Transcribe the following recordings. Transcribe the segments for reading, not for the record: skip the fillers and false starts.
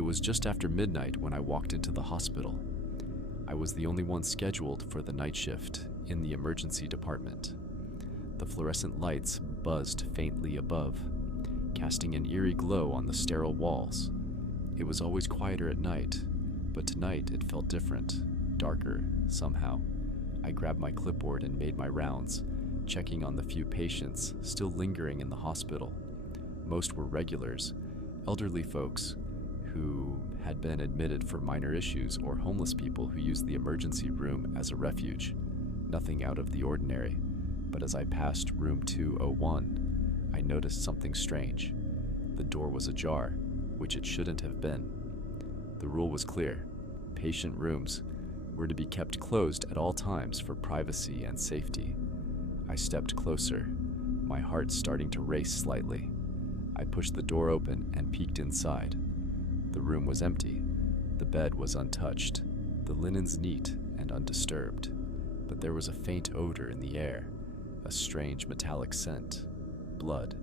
It was just after midnight when I walked into the hospital. I was the only one scheduled for the night shift in the emergency department. The fluorescent lights buzzed faintly above, casting an eerie glow on the sterile walls. It was always quieter at night, but tonight it felt different, darker somehow. I grabbed my clipboard and made my rounds, checking on the few patients still lingering in the hospital. Most were regulars, elderly folks who had been admitted for minor issues, or homeless people who used the emergency room as a refuge. Nothing out of the ordinary, but as I passed room 201, I noticed something strange. The door was ajar, which it shouldn't have been. The rule was clear: patient rooms were to be kept closed at all times for privacy and safety. I stepped closer, my heart starting to race slightly. I pushed the door open and peeked inside. The room was empty. The bed was untouched, the linens neat and undisturbed. But there was a faint odor in the air, a strange metallic scent. Blood.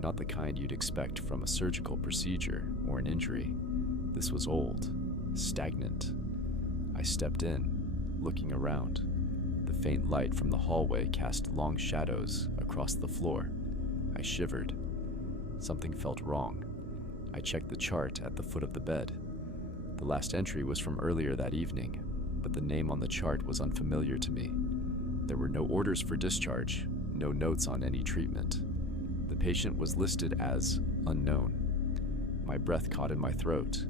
Not the kind you'd expect from a surgical procedure or an injury. This was old, stagnant. I stepped in, looking around. The faint light from the hallway cast long shadows across the floor. I shivered. Something felt wrong. I checked the chart at the foot of the bed. The last entry was from earlier that evening, but the name on the chart was unfamiliar to me. There were no orders for discharge, no notes on any treatment. The patient was listed as unknown. My breath caught in my throat.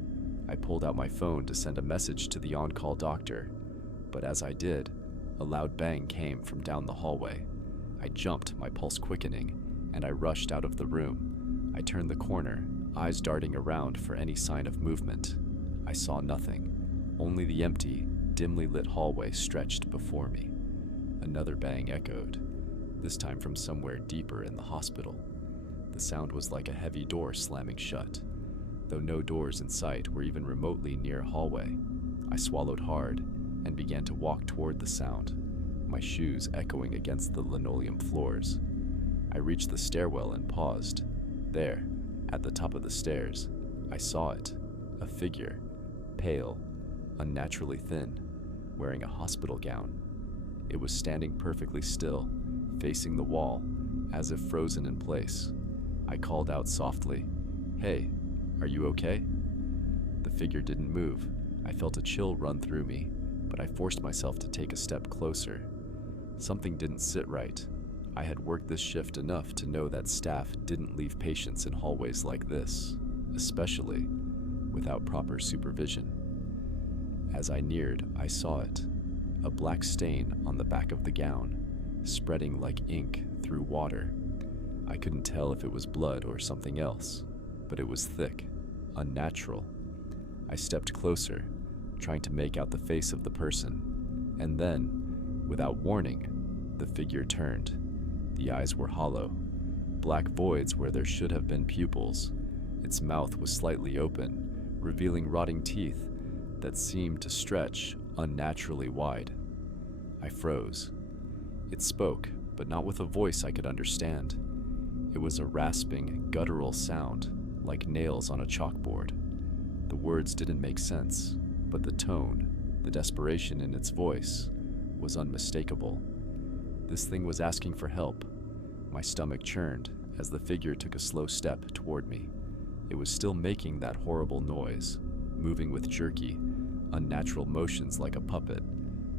I pulled out my phone to send a message to the on-call doctor, but as I did, a loud bang came from down the hallway. I jumped, my pulse quickening, and I rushed out of the room. I turned the corner, eyes darting around for any sign of movement. I saw nothing. Only the empty, dimly lit hallway stretched before me. Another bang echoed, this time from somewhere deeper in the hospital. The sound was like a heavy door slamming shut, though no doors in sight were even remotely near a hallway. I swallowed hard and began to walk toward the sound, my shoes echoing against the linoleum floors. I reached the stairwell and paused. There, at the top of the stairs, I saw it, a figure, pale, unnaturally thin, wearing a hospital gown. It was standing perfectly still, facing the wall, as if frozen in place. I called out softly, "Hey, are you okay?" The figure didn't move. I felt a chill run through me, but I forced myself to take a step closer. Something didn't sit right. I had worked this shift enough to know that staff didn't leave patients in hallways like this, especially without proper supervision. As I neared, I saw it, a black stain on the back of the gown, spreading like ink through water. I couldn't tell if it was blood or something else, but it was thick, unnatural. I stepped closer, trying to make out the face of the person, and then, without warning, the figure turned. The eyes were hollow, black voids where there should have been pupils. Its mouth was slightly open, revealing rotting teeth that seemed to stretch unnaturally wide. I froze. It spoke, but not with a voice I could understand. It was a rasping, guttural sound, like nails on a chalkboard. The words didn't make sense, but the tone, the desperation in its voice, was unmistakable. This thing was asking for help. My stomach churned as the figure took a slow step toward me. It was still making that horrible noise, moving with jerky, unnatural motions like a puppet,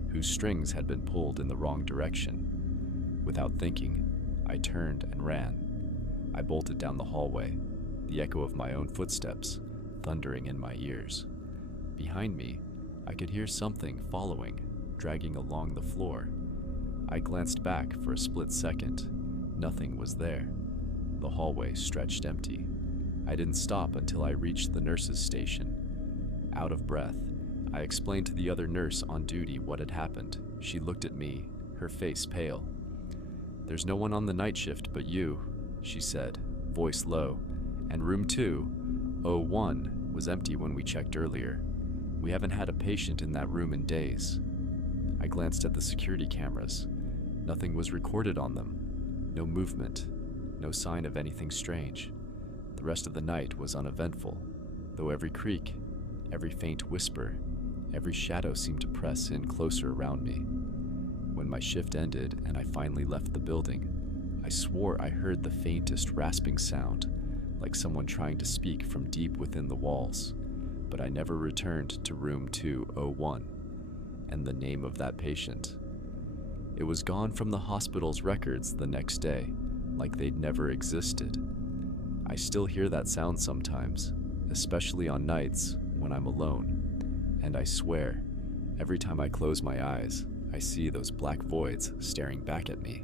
whose strings had been pulled in the wrong direction. Without thinking, I turned and ran. I bolted down the hallway, the echo of my own footsteps thundering in my ears. Behind me, I could hear something following, dragging along the floor. I glanced back for a split second. Nothing was there. The hallway stretched empty. I didn't stop until I reached the nurse's station. Out of breath, I explained to the other nurse on duty what had happened. She looked at me, her face pale. "There's no one on the night shift but you," she said, voice low, "and room 201 was empty when we checked earlier. We haven't had a patient in that room in days." I glanced at the security cameras. Nothing was recorded on them. No movement, no sign of anything strange. The rest of the night was uneventful. though every creak, every faint whisper, every shadow seemed to press in closer around me. When my shift ended and I finally left the building, I swore I heard the faintest rasping sound, like someone trying to speak from deep within the walls, but I never returned to room 201 and the name of that patient. It was gone from the hospital's records the next day, like they'd never existed. I still hear that sound sometimes, especially on nights when I'm alone, and I swear, every time I close my eyes, I see those black voids staring back at me.